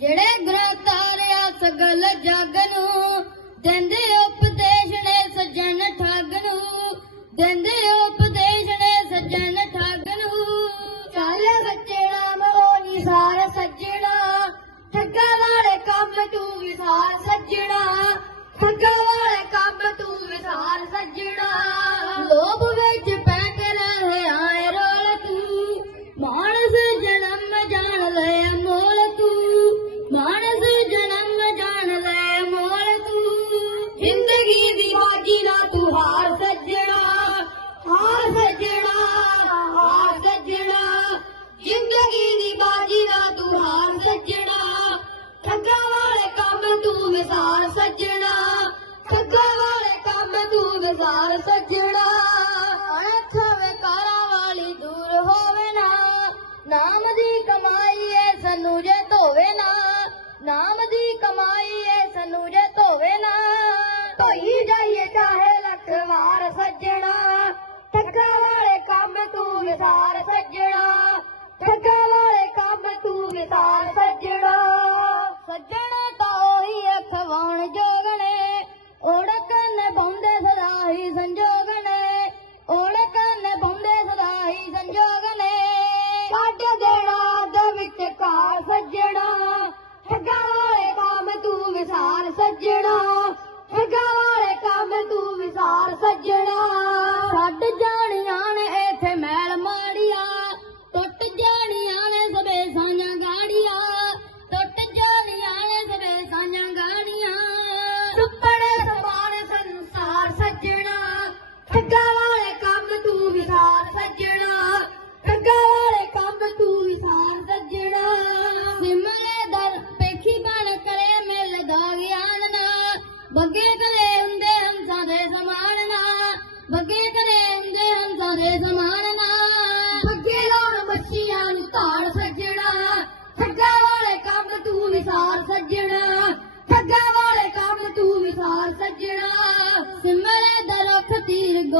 ਜਿਹੜੇ ਗੁਰਾਂ ਤਾਰਿਆ ਸਗਲ ਜਗ ਨੂੰ ਦਿੰਦੇ ਉਪਦੇਸ਼ ਜ਼ਿੰਦਗੀ ਨਾ ਤੂੰ ਹਾਰ ਸੱਜਣਾ ਹਾਰ ਸੱਜਣਾ ਹਾਰ ਸੱਜਣਾ। ਜ਼ਿੰਦਗੀ ਦੀ ਬਾਜੀ ਨਾ ਤੂੰ ਹਾਰ ਸੱਜਣਾ। ਠੱਗਾ ਵਾਲੇ ਕੰਮ ਤੂੰ ਵਿਸਾਰ ਸੱਜਣਾ। ਠੱਗਾ ਵਾਲੇ ਕੰਮ ਤੂੰ ਵਿਸਾਰ ਸੱਜਣਾ। ਅਣਥ ਵਿਕਾਰਾਂ ਵਾਲੀ ਦੂਰ ਹੋਵੇ ਨਾ। ਨਾਮ ਦੀ ਕਮਾਈ ਏ ਸਾਨੂੰ ਜੇ ਧੋਵੇ ਨਾ। ਨਾਮ ਦੀ ਕਮਾਈ ਏ ਸਾਨੂੰ ਜੇ ਠੱਗਾ ਵਾਲੇ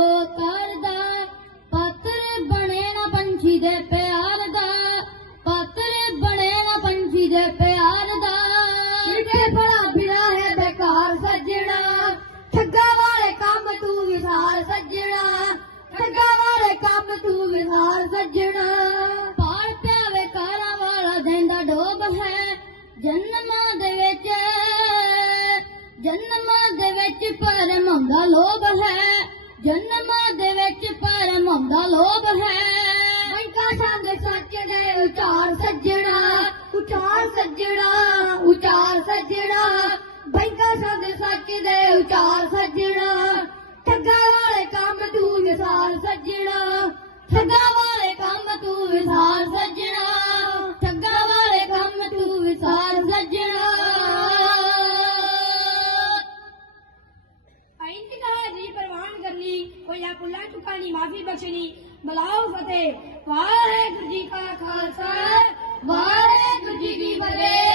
ਤੀਰ ਕਰਦਾ, ਪਾਤਰ ਬਣੇ ਨਾ ਪੰਛੀ ਦੇ ਪਿਆਰ ਦਾ, ਪਾਤਰ ਬਣੇ ਨਾ ਪੰਛੀ ਦੇ ਪਿਆਰ ਦਾ। ਮਿੱਠੇ ਬੜਾ ਬਿਨਾ ਹੈ ਬੇਕਾਰ ਸੱਜਣਾ, ਠੱਗਾ ਵਾਲੇ ਕੰਮ ਤੂੰ ਵਿਸਾਰ ਸੱਜਣਾ, ਠੱਗਾ ਵਾਲੇ ਕੰਮ ਤੂੰ ਵਿਸਾਰ ਸੱਜਣਾ। ਜਨਮ ਦੇ ਵਿੱਚ ਪਰਮ ਹੁੰਦਾ ਲੋਭ ਹੈ। ਮਨਕਾ ਸੰਗ ਸੱਚ ਦੇ ਉਚਾਰ ਸੱਜਣਾ ਉਚਾਰ ਸੱਜਣਾ ਉਚਾਰ ਸੱਜਣਾ। ਬੈਂਕਾ ਸੰਗ ਸੱਚ ਦੇ ਉਚਾਰ ਕਰਨੀ ਹੋਇਆ ਕੁੱਲਾ ਚੁਕਾਨੀ ਮਾਫੀ ਬਖਸ਼ਣੀ ਬਲਾਉ ਫਤਿਹ ਵਾਹਿਗੁਰੂ ਜੀ ਕਾ ਖਾਲਸਾ ਵਾਹਿਗੁਰੂ ਜੀ ਕੀ ਫਤਿਹ।